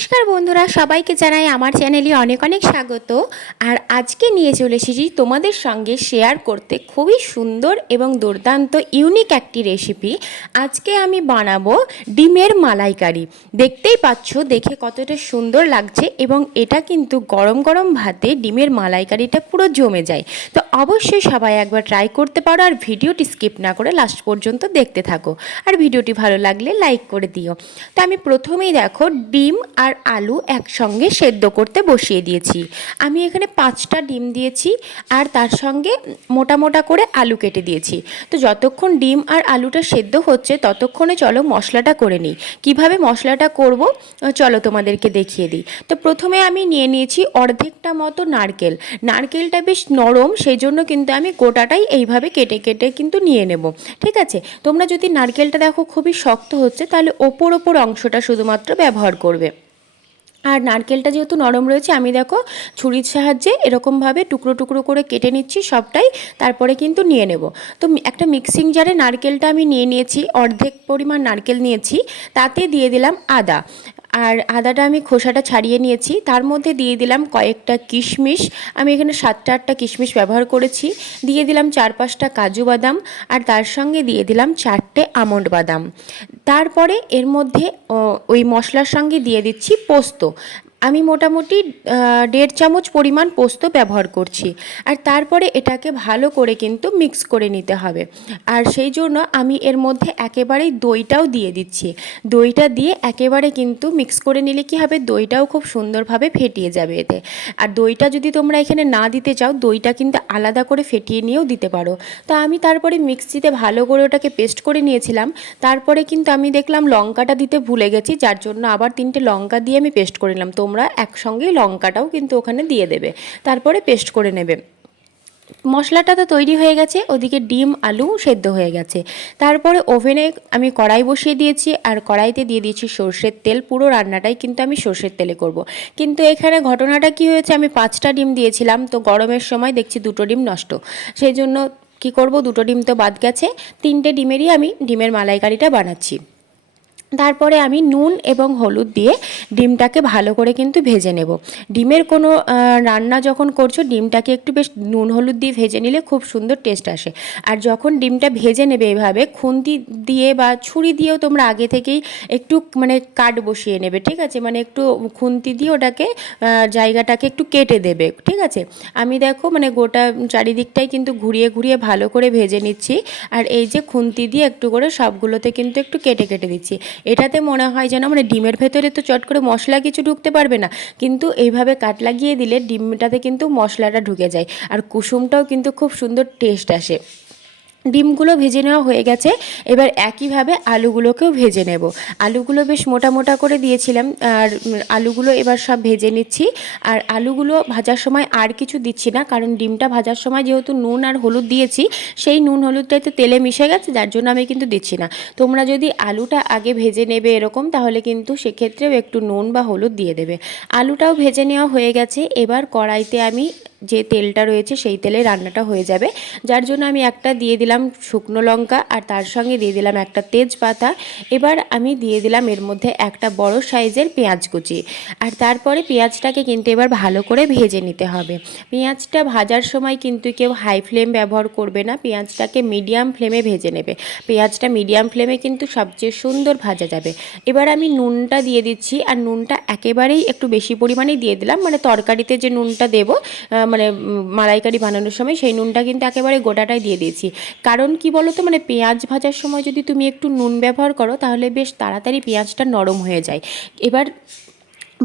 নমস্কার বন্ধুরা, সবাইকে জানাই আমার চ্যানেলে অনেক অনেক স্বাগত। আর আজকে নিয়ে চলে এসেছি তোমাদের সঙ্গে শেয়ার করতে খুবই সুন্দর এবং দুর্দান্ত ইউনিক একটি রেসিপি আজকে আমি বানাবো ডিমের মালাইকারি। দেখতেই পাচ্ছ, দেখে কতটা সুন্দর লাগছে এবং এটা কিন্তু গরম গরম ভাতে ডিমের মালাইকারিটা পুরো জমে যায়। তো অবশ্যই সবাই একবার ট্রাই করতে পারো আর ভিডিওটি স্কিপ না করে লাস্ট পর্যন্ত দেখতে থাকো। আর ভিডিওটি ভালো লাগলে লাইক করে দিও। তো আমি প্রথমেই দেখো, ডিম আর আলু একসঙ্গে সেদ্ধ করতে বসিয়ে দিয়েছি। আমি এখানে পাঁচটা ডিম দিয়েছি আর তার সঙ্গে মোটা মোটা করে আলু কেটে দিয়েছি। তো যতক্ষণ ডিম আর আলুটা সেদ্ধ হচ্ছে ততক্ষণে চলো মশলাটা করে নিই। কীভাবে মশলাটা করব? চলো তোমাদেরকে দেখিয়ে দিই। তো প্রথমে আমি নিয়ে নিয়েছি অর্ধেকটা মতো নারকেল। নারকেলটা বেশ নরম সেই জন্য কিন্তু আমি গোটাটাই এইভাবে কেটে কেটে কিন্তু নিয়ে নেব। ঠিক আছে? তোমরা যদি নারকেলটা দেখো খুবই শক্ত হচ্ছে, তাহলে ওপর ওপর অংশটা শুধুমাত্র ব্যবহার করবে। আর নারকেলটা যেহেতু নরম রয়েছে, আমি দেখো ছুরির সাহায্যে এরকমভাবে টুকরো টুকরো করে কেটে নিচ্ছি সবটাই, তারপরে কিন্তু নিয়ে নেব। তো একটা মিক্সিং জারে নারকেলটা আমি নিয়ে নিয়েছি, অর্ধেক পরিমাণ নারকেল নিয়েছি, তাতে দিয়ে দিলাম আদা। আর আদাটা আমি খোসাটা ছাড়িয়ে নিয়েছি। তার মধ্যে দিয়ে দিলাম কয়েকটা কিশমিশ। আমি এখানে সাতটা আটটা কিশমিশ ব্যবহার করেছি। দিয়ে দিলাম চার পাঁচটা কাজু বাদাম আর তার সঙ্গে দিয়ে দিলাম চারটে আমন্ড বাদাম। তারপরে এর মধ্যে ওই মশলার সঙ্গে দিয়ে দিচ্ছি পোস্ত। আমি মোটামুটি দেড় চামচ পরিমাণ পোস্ত ব্যবহার করছি। আর তারপরে এটাকে ভালো করে কিন্তু মিক্স করে নিতে হবে। আর সেই জন্য আমি এর মধ্যে একেবারেই দইটাও দিয়ে দিচ্ছি। দইটা দিয়ে একেবারে কিন্তু মিক্স করে নিলে কি হবে? দইটাও খুব সুন্দরভাবে ফেটিয়ে যাবে এতে। আর দইটা যদি তোমরা এখানে না দিতে চাও, দইটা কিন্তু আলাদা করে ফেটিয়ে নিয়েও দিতে পারো। তো আমি তারপরে মিক্সিতে ভালো করে ওটাকে পেস্ট করে নিয়েছিলাম। তারপরে কিন্তু আমি দেখলাম লঙ্কাটা দিতে ভুলে গেছি, যার জন্য আবার তিনটে লঙ্কা দিয়ে আমি পেস্ট করে নিলাম। তোমরা একসঙ্গেই লঙ্কাটাও কিন্তু ওখানে দিয়ে দেবে। তারপরে পেস্ট করে নেবে। মশলাটা তো তৈরি হয়ে গেছে, ওদিকে ডিম, আলু সেদ্ধ হয়ে গেছে। তারপরে ওভেনে আমি কড়াই বসিয়ে দিয়েছি আর কড়াইতে দিয়ে দিয়েছি সর্ষের তেল। পুরো রান্নাটাই কিন্তু আমি সর্ষের তেলে করব। কিন্তু এখানে ঘটনাটা কি হয়েছে, আমি পাঁচটা ডিম দিয়েছিলাম, তো গরমের সময় দেখছি দুটো ডিম নষ্ট। সেই জন্য কী করব, দুটো ডিম তো বাদ গেছে, তিনটে ডিমেরই আমি ডিমের মালাইকারিটা বানাচ্ছি। তারপরে আমি নুন এবং হলুদ দিয়ে ডিমটাকে ভালো করে কিন্তু ভেজে নেব। ডিমের কোনো রান্না যখন করছ, ডিমটাকে একটু বেশ নুন হলুদ দিয়ে ভেজে নিলে খুব সুন্দর টেস্ট আসে। আর যখন ডিমটা ভেজে নেবে এভাবে, খুন্তি দিয়ে বা ছুরি দিয়েও তোমরা আগে থেকেই একটু মানে কাট বসিয়ে নেবে, ঠিক আছে? মানে একটু খুন্তি দিয়ে ওটাকে জায়গাটাকে একটু কেটে দেবে, ঠিক আছে? আমি দেখো মানে গোটা চারিদিকটাই কিন্তু ঘুরিয়ে ঘুরিয়ে ভালো করে ভেজে নিচ্ছি। আর এই যে খুন্তি দিয়ে একটু করে সবগুলোতে কিন্তু একটু কেটে কেটে দিচ্ছি। এটাতে মনে হয় যেন মানে ডিমের ভেতরে তো চট করে মশলা কিছু ঢুকতে পারবে না। কিন্তু এইভাবে কাট লাগিয়ে দিলে ডিমটাতে কিন্তু মশলাটা ঢুকে যায়। আর কুসুমটাও কিন্তু খুব সুন্দর টেস্ট আসে। ডিমগুলো ভেজে নেওয়া হয়ে গেছে। এবার একইভাবে আলুগুলোকেও ভেজে নেব। আলুগুলো বেশ মোটা মোটা করে দিয়েছিলাম, আর আলুগুলো এবার সব ভেজে নিচ্ছি। আর আলুগুলো ভাজার সময় আর কিছু দিচ্ছি না, কারণ ডিমটা ভাজার সময় যেহেতু নুন আর হলুদ দিয়েছি, সেই নুন হলুদটাই তো তেলে মিশে গেছে, যার জন্য আমি কিন্তু দিচ্ছি না। তোমরা যদি আলুটা আগে ভেজে নেবে এরকম, তাহলে কিন্তু সেক্ষেত্রেও একটু নুন বা হলুদ দিয়ে দেবে। আলুটাও ভেজে নেওয়া হয়ে গেছে। এবার কড়াইতে আমি যে তেলটা রয়েছে সেই তেলে রান্নাটা হয়ে যাবে। যার জন্য আমি একটা দিয়ে দিলাম শুকনো লঙ্কা আর তার সঙ্গে দিয়ে দিলাম একটা তেজপাতা। এবার আমি দিয়ে দিলাম এর মধ্যে একটা বড় সাইজের পেঁয়াজ কুচি। আর তারপরে পেঁয়াজটাকে কিন্তু এবার ভালো করে ভেজে নিতে হবে। পেঁয়াজটা ভাজার সময় কিন্তু কেউ হাই ফ্লেম ব্যবহার করবে না। পেঁয়াজটাকে মিডিয়াম ফ্লেমে ভেজে নেবে। পেঁয়াজটা মিডিয়াম ফ্লেমে কিন্তু সবচেয়ে সুন্দর ভাজা যাবে। এবার আমি নুনটা দিয়ে দিচ্ছি। আর নুনটা একেবারেই একটু বেশি পরিমাণেই দিয়ে দিলাম। মানে তরকারিতে যে নুনটা দেব মানে মালাইকারি বানানোর সময় সেই নুনটা কিন্তু একেবারে গোটাটাই দিয়ে দিয়েছি। কারণ কি বলো তো মানে পেঁয়াজ ভাজার সময় যদি তুমি একটু নুন ব্যবহার করো, তাহলে বেশ তাড়াতাড়ি পেঁয়াজটা নরম হয়ে যায়। এবার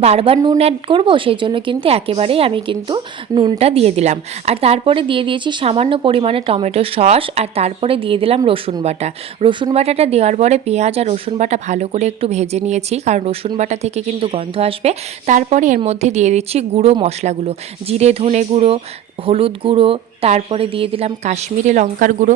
বারবার নুন অ্যাড করব, সেই জন্য কিন্তু একেবারেই আমি কিন্তু নুনটা দিয়ে দিলাম। আর তারপরে দিয়ে দিয়েছি সামান্য পরিমাণে টমেটো সস, আর তারপরে দিয়ে দিলাম রসুন বাটা। রসুন বাটাটা দেওয়ার পরে পেঁয়াজ আর রসুন বাটা ভালো করে একটু ভেজে নিয়েছি, কারণ রসুন বাটা থেকে কিন্তু গন্ধ আসবে। তারপরে এর মধ্যে দিয়ে দিচ্ছি গুঁড়ো মশলাগুলো, জিরে ধনে গুঁড়ো, হলুদ গুঁড়ো, তারপরে দিয়ে দিলাম কাশ্মীরি লঙ্কার গুঁড়ো।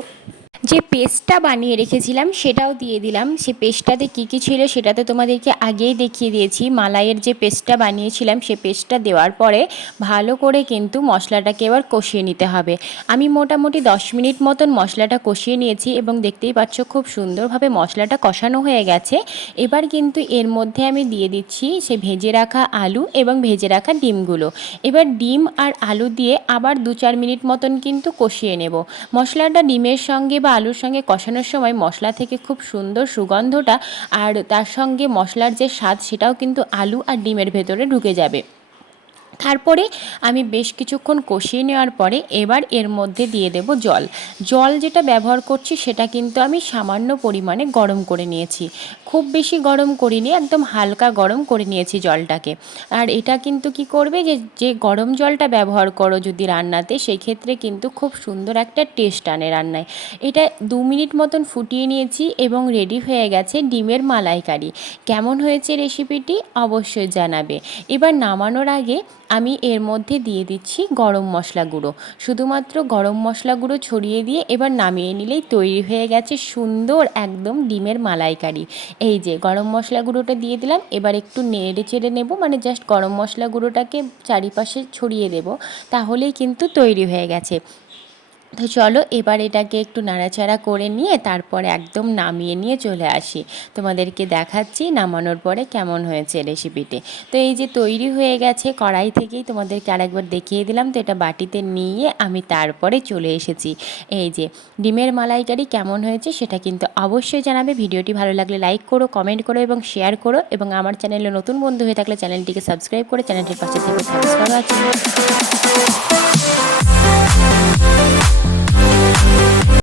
যে পেস্টটা বানিয়ে রেখেছিলাম, সেটাও দিয়ে দিলাম। সে পেস্টটাতে কী কী ছিল সেটা তো তোমাদেরকে আগেই দেখিয়ে দিয়েছি। মালাইয়ের যে পেস্টটা বানিয়েছিলাম, সে পেস্টটা দেওয়ার পরে ভালো করে কিন্তু মশলাটাকে এবার কষিয়ে নিতে হবে। আমি মোটামুটি দশ মিনিট মতন মশলাটা কষিয়ে নিয়েছি এবং দেখতেই পাচ্ছ খুব সুন্দরভাবে মশলাটা কষানো হয়ে গেছে। এবার কিন্তু এর মধ্যে আমি দিয়ে দিচ্ছি সে ভেজে রাখা আলু এবং ভেজে রাখা ডিমগুলো। এবার ডিম আর আলু দিয়ে আবার দু চার মিনিট মতন কিন্তু কষিয়ে নেব। মশলাটা ডিমের সঙ্গে বা আলুর সঙ্গে কষানোর সময় মশলা থেকে খুব সুন্দর সুগন্ধটা আর তার সঙ্গে মশলার যে স্বাদ সেটাও কিন্তু আলু আর ডিমের ভেতরে ঢুকে যাবে। তারপরে আমি বেশ কিছুক্ষণ কষিয়ে নেওয়ার পরে এবার এর মধ্যে দিয়ে দেব জল। জল যেটা ব্যবহার করছি সেটা কিন্তু আমি সামান্য পরিমাণে গরম করে নিয়েছি। খুব বেশি গরম করিনি, একদম হালকা গরম করে নিয়েছি জলটাকে। আর এটা কিন্তু কি করবে যে যে গরম জলটা ব্যবহার করো যদি রান্নাতে সেই ক্ষেত্রে কিন্তু খুব সুন্দর একটা টেস্ট আনে রান্নায়। এটা দু মিনিট মতন ফুটিয়ে নিয়েছি এবং রেডি হয়ে গেছে ডিমের মালাইকারি। কেমন হয়েছে রেসিপিটি অবশ্যই জানাবে। এবার নামানোর আগে আমি এর মধ্যে দিয়ে দিচ্ছি গরম মশলা গুঁড়ো। শুধুমাত্র গরম মশলা গুঁড়ো ছড়িয়ে দিয়ে এবার নামিয়ে নিলেই তৈরি হয়ে গেছে সুন্দর একদম ডিমের মালাইকারি। এই যে গরম মশলা গুঁড়োটা দিয়ে দিলাম, এবার একটু নেড়ে চেড়ে নেব মানে জাস্ট গরম মশলা গুঁড়োটাকে চারিপাশে ছড়িয়ে দেব, তাহলেই কিন্তু তৈরি হয়ে গেছে। তো চলো, এবার এটাকে একটু নাড়াচাড়া করে নিয়ে তারপরে একদম নামিয়ে নিয়ে চলে আসি। তোমাদেরকে দেখাচ্ছি নামানোর পরে কেমন হয়েছে রেসিপিটি তো এই যে তৈরি হয়ে গেছে কড়াই থেকেই তোমাদেরকে আরেকবার দেখিয়ে দিলাম, তো এটা বাটিতে নিয়ে আমি তারপরে চলে এসেছি। এই যে ডিমের মালাইকারি কেমন হয়েছে সেটা কিন্তু অবশ্যই জানাবে। ভিডিওটি ভালো লাগলে লাইক করো, কমেন্ট করো এবং শেয়ার করো এবং আমার চ্যানেলে নতুন বন্ধু হয়ে থাকলে চ্যানেলটিকে সাবস্ক্রাইব করে চ্যানেলটির পাশে থেকে সাবস্ক্রাইব আছে।